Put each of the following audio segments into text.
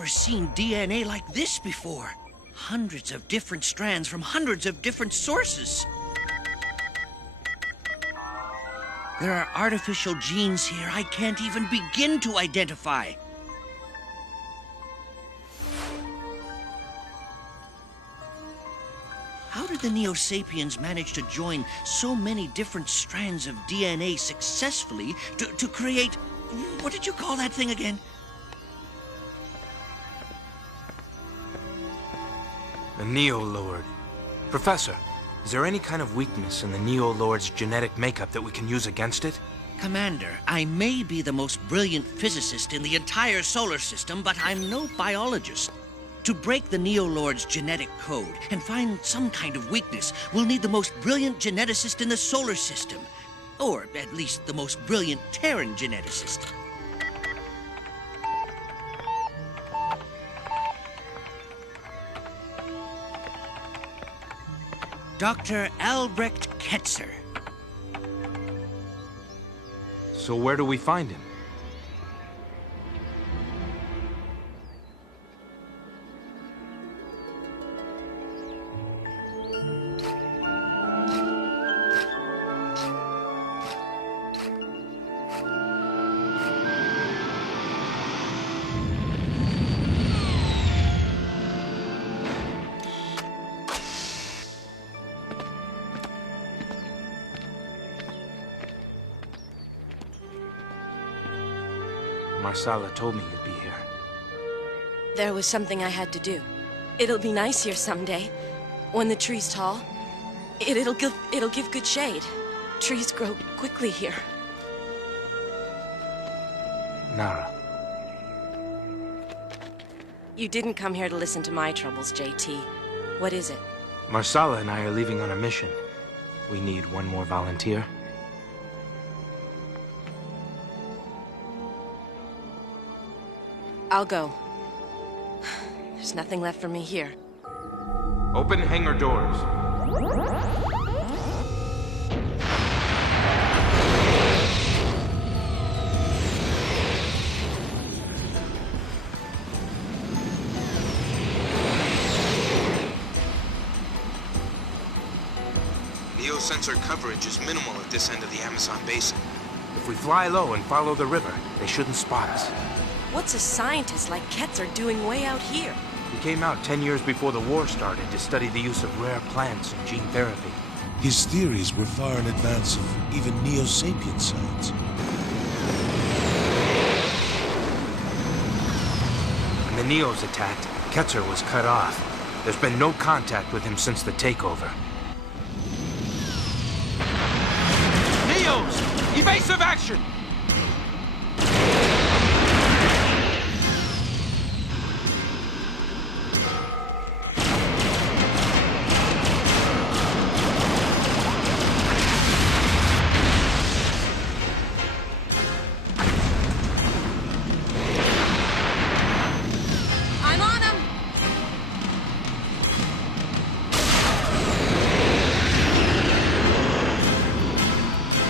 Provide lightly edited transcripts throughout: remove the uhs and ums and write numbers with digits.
never seen DNA like this before. Hundreds of different strands from hundreds of different sources. There are artificial genes here I can't even begin to identify. How did the Neosapiens manage to join so many different strands of DNA successfully to create... What did you call that thing again? The Neo-Lord. Professor, is there any kind of weakness in the Neo-Lord's genetic makeup that we can use against it? Commander, I may be the most brilliant physicist in the entire solar system, but I'm no biologist. To break the Neo-Lord's genetic code and find some kind of weakness, we'll need the most brilliant geneticist in the solar system. Or at least the most brilliant Terran geneticist. Dr. Albrecht Ketzer. So where do we find him? Marsala told me you'd be here. There was something I had to do. It'll be nice here someday. When the tree's tall. It'll give good shade. Trees grow quickly here. Nara. You didn't come here to listen to my troubles, JT. What is it? Marsala and I are leaving on a mission. We need one more volunteer. I'll go. There's nothing left for me here. Open hangar doors. Neo-sensor coverage is minimal at this end of the Amazon basin. If we fly low and follow the river, they shouldn't spot us. What's a scientist like Ketzer doing way out here? He came out 10 years before the war started to study the use of rare plants and gene therapy. His theories were far in advance of even Neo-Sapien science. When the Neos attacked, Ketzer was cut off. There's been no contact with him since the takeover. Neos! Evasive action!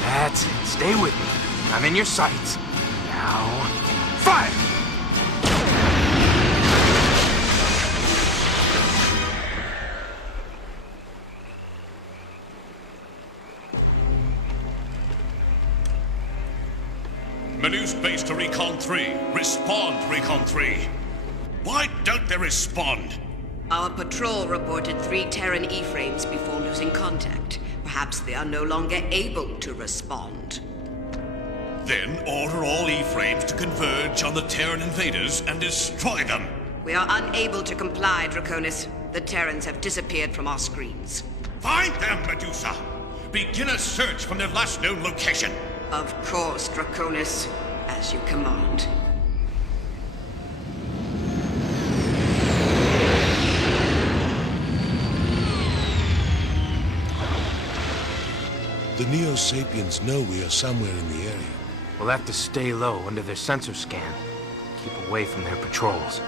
That's it. Stay with me. I'm in your sights. Now, fire! Medusa base to Recon 3. Respond, Recon 3. Why don't they respond? Our patrol reported 3 Terran E-frames before losing contact. Perhaps they are no longer able to respond. Then order all E-frames to converge on the Terran invaders and destroy them. We are unable to comply, Draconis. The Terrans have disappeared from our screens. Find them, Medusa! Begin a search from their last known location. Of course, Draconis. As you command. The Neo-Sapiens know we are somewhere in the area. We'll have to stay low under their sensor scan. Keep away from their patrols.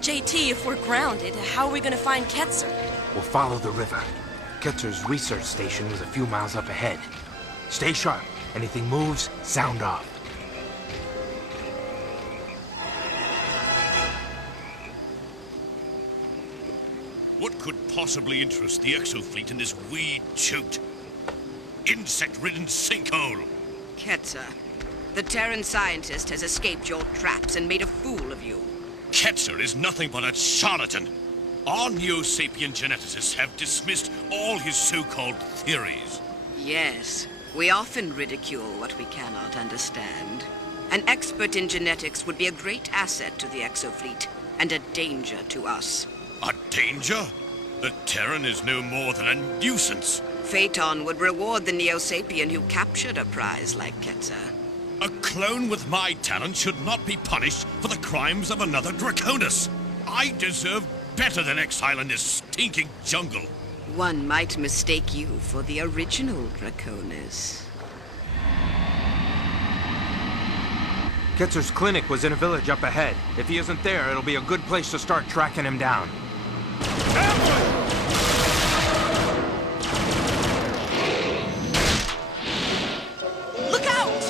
JT, if we're grounded, how are we gonna find Ketzer? We'll follow the river. Ketzer's research station is a few miles up ahead. Stay sharp. Anything moves, sound off. possibly interest the Exofleet in this weed-choked, insect-ridden sinkhole? Ketzer, the Terran scientist has escaped your traps and made a fool of you. Ketzer is nothing but a charlatan. Our Neosapien geneticists have dismissed all his so-called theories. Yes, we often ridicule what we cannot understand. An expert in genetics would be a great asset to the Exofleet, and a danger to us. A danger? The Terran is no more than a nuisance. Phaeton would reward the Neosapien who captured a prize like Ketzer. A clone with my talent should not be punished for the crimes of another Draconis. I deserve better than exile in this stinking jungle. One might mistake you for the original Draconis. Ketzer's clinic was in a village up ahead. If he isn't there, it'll be a good place to start tracking him down. Look out!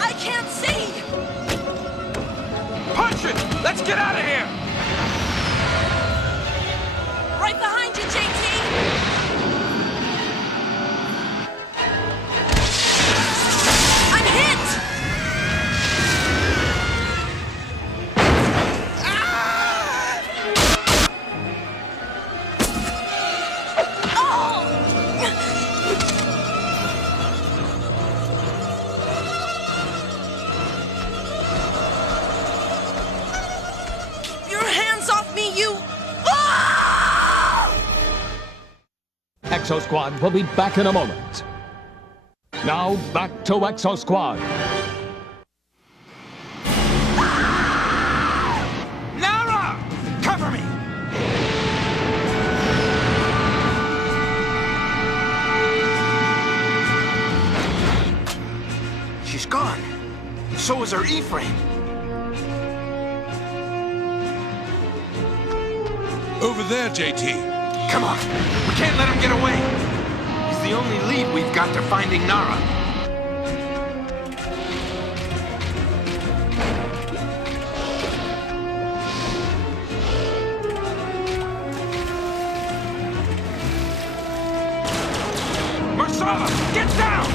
I can't see! Punch it! Let's get out of here! Right behind you, JT! I'm hit! Keep your hands off me, you... Exosquad will be back in a moment. Now, back to Exosquad. Nara! Cover me! She's gone. So is her E-frame. Over there, JT. Come on, we can't let him get away. He's the only lead we've got to finding Nara. Marsala, get down!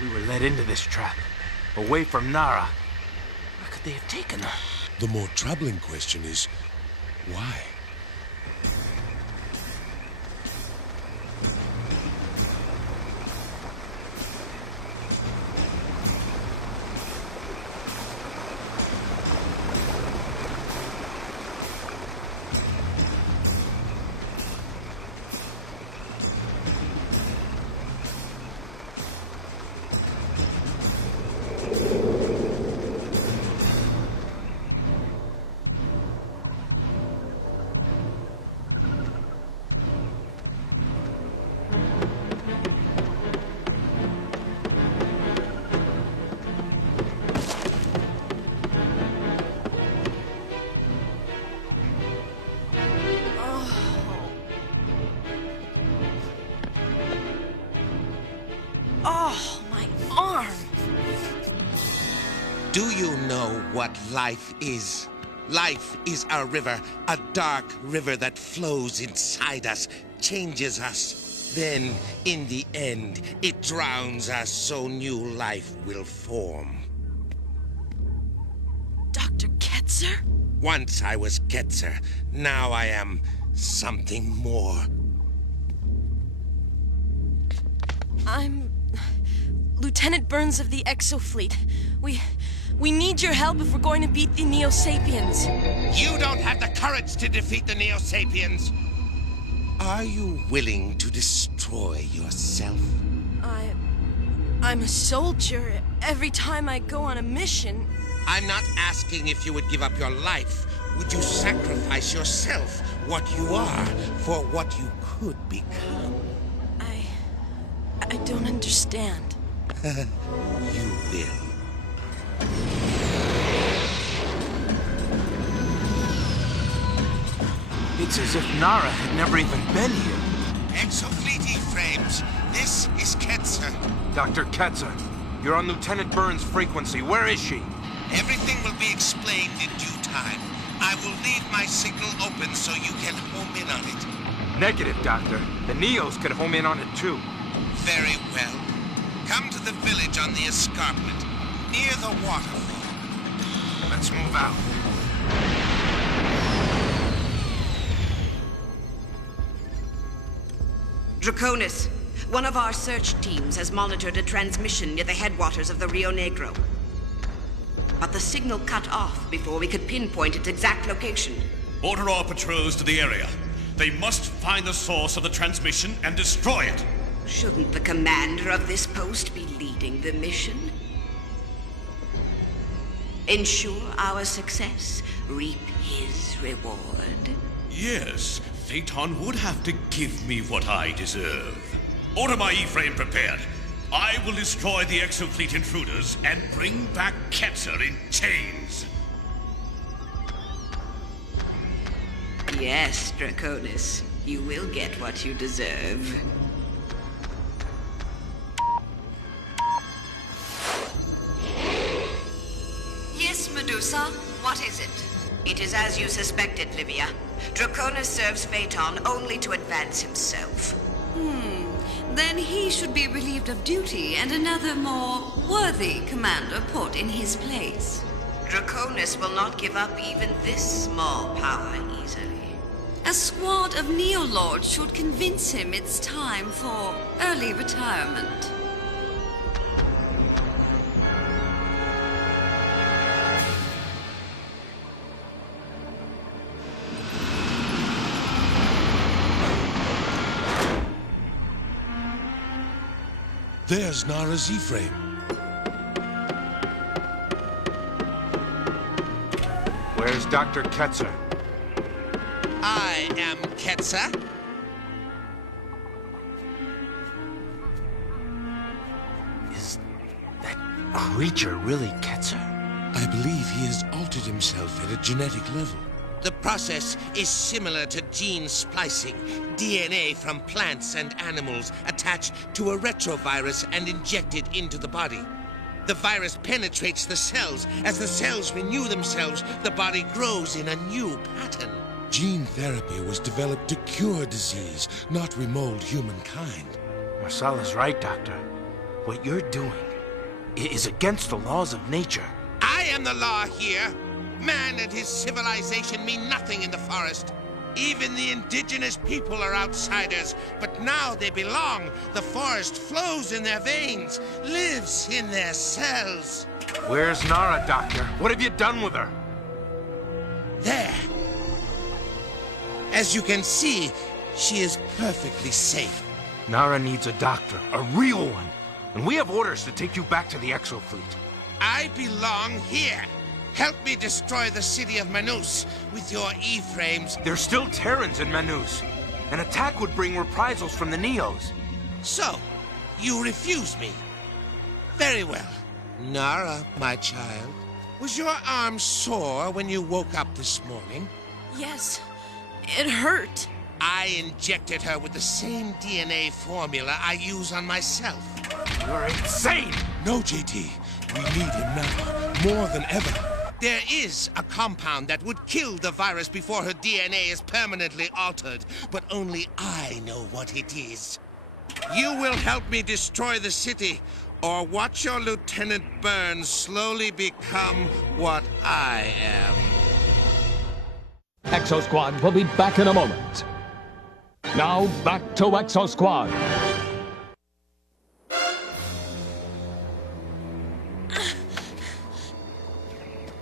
We were led into this trap, away from Nara. Where could they have taken her? The more troubling question is, why? Oh, my arm! Do you know what life is? Life is a river, a dark river that flows inside us, changes us. Then, in the end, it drowns us so new life will form. Dr. Ketzer? Once I was Ketzer, now I am something more. I'm Lieutenant Burns of the Exofleet. We need your help if we're going to beat the Neosapiens. You don't have the courage to defeat the Neosapiens! Are you willing to destroy yourself? I'm a soldier. Every time I go on a mission... I'm not asking if you would give up your life. Would you sacrifice yourself, what you are, for what you could become? I don't understand. You will. It's as if Nara had never even been here. Exofleet E-frames, this is Ketzer. Dr. Ketzer, you're on Lieutenant Burns' frequency. Where is she? Everything will be explained in due time. I will leave my signal open so you can home in on it. Negative, Doctor. The Neos could home in on it too. Very well. Come to the village on the escarpment, near the waterfall. Let's move out. Draconis, one of our search teams has monitored a transmission near the headwaters of the Rio Negro. But the signal cut off before we could pinpoint its exact location. Order our patrols to the area. They must find the source of the transmission and destroy it. Shouldn't the commander of this post be leading the mission? Ensure our success, reap his reward. Yes, Phaeton would have to give me what I deserve. Order my E-frame prepared. I will destroy the Exofleet intruders and bring back Ketzer in chains. Yes, Draconis. You will get what you deserve. Yes, Medusa. What is it? It is as you suspected, Livia. Draconis serves Phaeton only to advance himself. Then he should be relieved of duty and another more worthy commander put in his place. Draconis will not give up even this small power easily. A squad of Neo-Lords should convince him it's time for early retirement. There's Nara's E-frame. Where's Dr. Ketzer? I am Ketzer. Is that creature really Ketzer? I believe he has altered himself at a genetic level. The process is similar to gene splicing. DNA from plants and animals attached to a retrovirus and injected into the body. The virus penetrates the cells. As the cells renew themselves, the body grows in a new pattern. Gene therapy was developed to cure disease, not remold humankind. Marcella's right, Doctor. What you're doing is against the laws of nature. I am the law here. Man and his civilization mean nothing in the forest. Even the indigenous people are outsiders, but now they belong. The forest flows in their veins, lives in their cells. Where's Nara, Doctor? What have you done with her? There. As you can see, she is perfectly safe. Nara needs a doctor, a real one. And we have orders to take you back to the Exofleet. I belong here. Help me destroy the city of Manus with your E-frames. There's still Terrans in Manus. An attack would bring reprisals from the Neos. So, you refuse me. Very well. Nara, my child, was your arm sore when you woke up this morning? Yes, it hurt. I injected her with the same DNA formula I use on myself. You're insane! No, JT. We need him now, more than ever. There is a compound that would kill the virus before her DNA is permanently altered, but only I know what it is. You will help me destroy the city, or watch your Lieutenant Burns slowly become what I am. Exosquad will be back in a moment. Now back to Exosquad.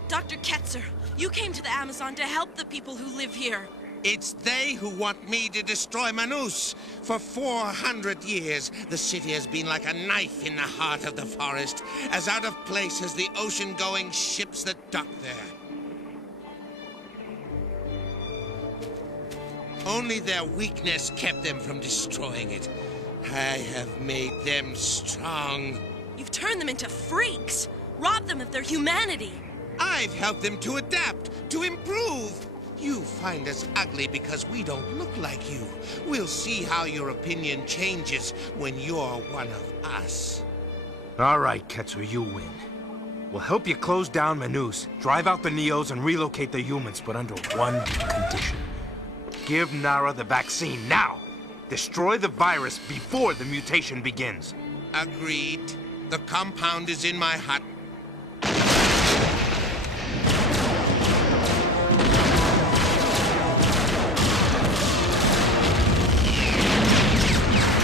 Dr. Ketzer, you came to the Amazon to help the people who live here. It's they who want me to destroy Manus. For 400 years, the city has been like a knife in the heart of the forest, as out of place as the ocean-going ships that dock there. Only their weakness kept them from destroying it. I have made them strong. You've turned them into freaks, robbed them of their humanity. I've helped them to adapt, to improve. You find us ugly because we don't look like you. We'll see how your opinion changes when you're one of us. All right, Ketzer, you win. We'll help you close down Manus, drive out the Neos, and relocate the humans, but under one condition. Give Nara the vaccine now! Destroy the virus before the mutation begins. Agreed. The compound is in my hut.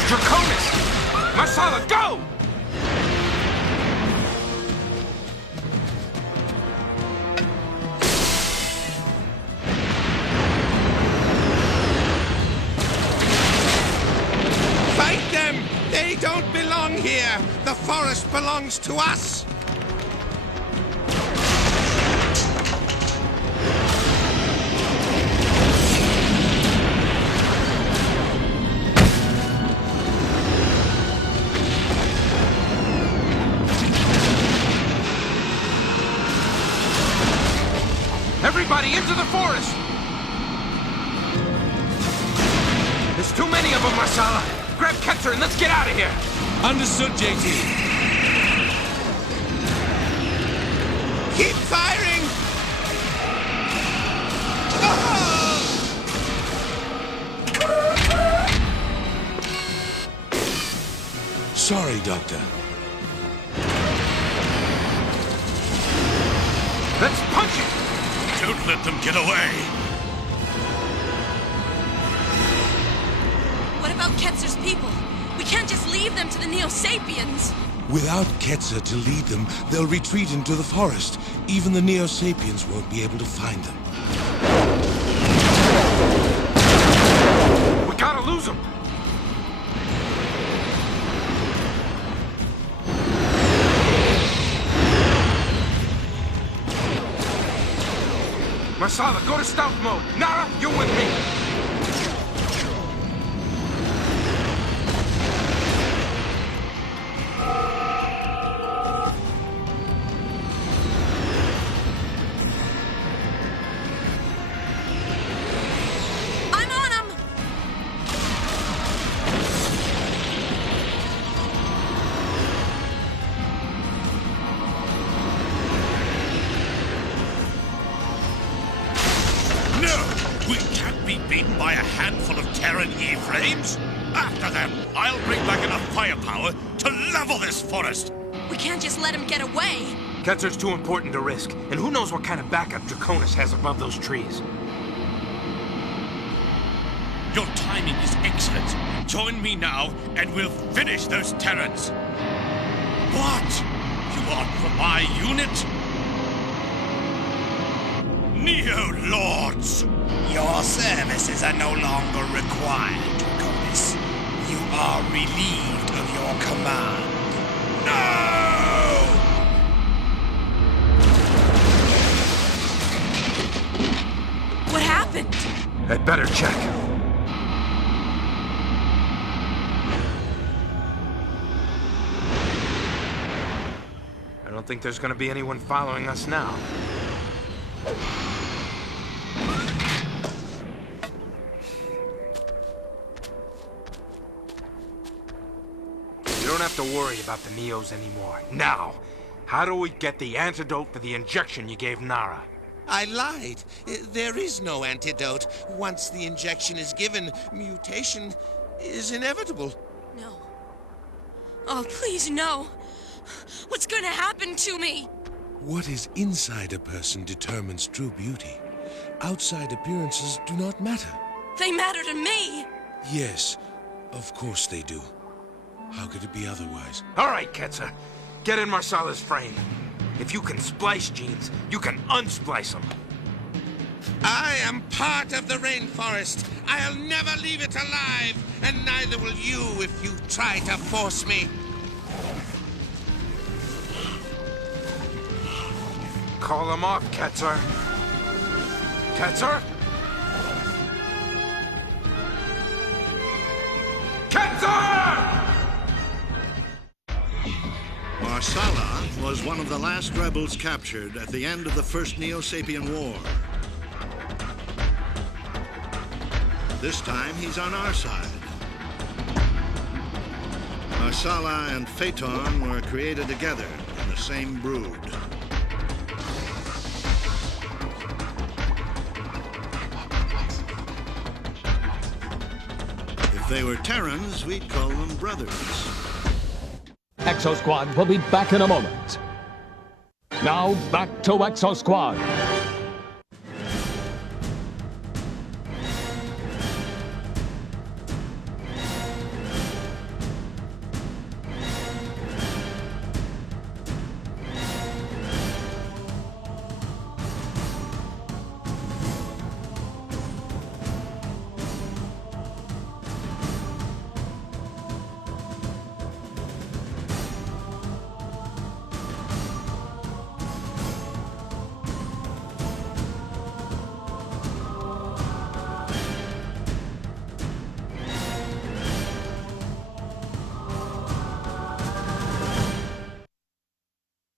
Draconis! Marsala, go! Fight them! They don't belong here! The forest belongs to us! Everybody into the forest! There's too many of them, Marsala! Grab Ketzer and let's get out of here! Understood, JT. Keep firing! Oh! Sorry, Doctor. Let's punch it! Don't let them get away. What about Ketzer's people? We can't just leave them to the Neosapiens. Without Ketzer to lead them, they'll retreat into the forest. Even the Neosapiens won't be able to find them. We gotta lose them! Marsala, go to stealth mode. Nara, you're with me. I'm on them! No! We can't be beaten by a handful of Terran E-frames! After them! I'll bring back enough firepower to level this forest! We can't just let him get away. Ketzer's too important to risk, and who knows what kind of backup Draconis has above those trees. Your timing is excellent. Join me now, and we'll finish those Terrans. What? You aren't from my unit? Neo-Lords! Your services are no longer required, Draconis. You are relieved of your command. No! What happened? I'd better check. I don't think there's gonna be anyone following us now. You don't have to worry about the Neos anymore. Now, how do we get the antidote for the injection you gave Nara? I lied. There is no antidote. Once the injection is given, mutation is inevitable. No. Oh, please, no. What's going to happen to me? What is inside a person determines true beauty. Outside appearances do not matter. They matter to me. Yes, of course they do. How could it be otherwise? All right, Ketzer. Get in Marsala's frame. If you can splice genes, you can unsplice them. I am part of the rainforest. I'll never leave it alive, and neither will you if you try to force me. Call them off, Ketzer. Ketzer? Ketzer! Marsala was one of the last rebels captured at the end of the First Neo-Sapien War. This time, he's on our side. Marsala and Phaeton were created together in the same brood. If they were Terrans, we'd call them brothers. Exosquad will be back in a moment. Now, back to Exosquad.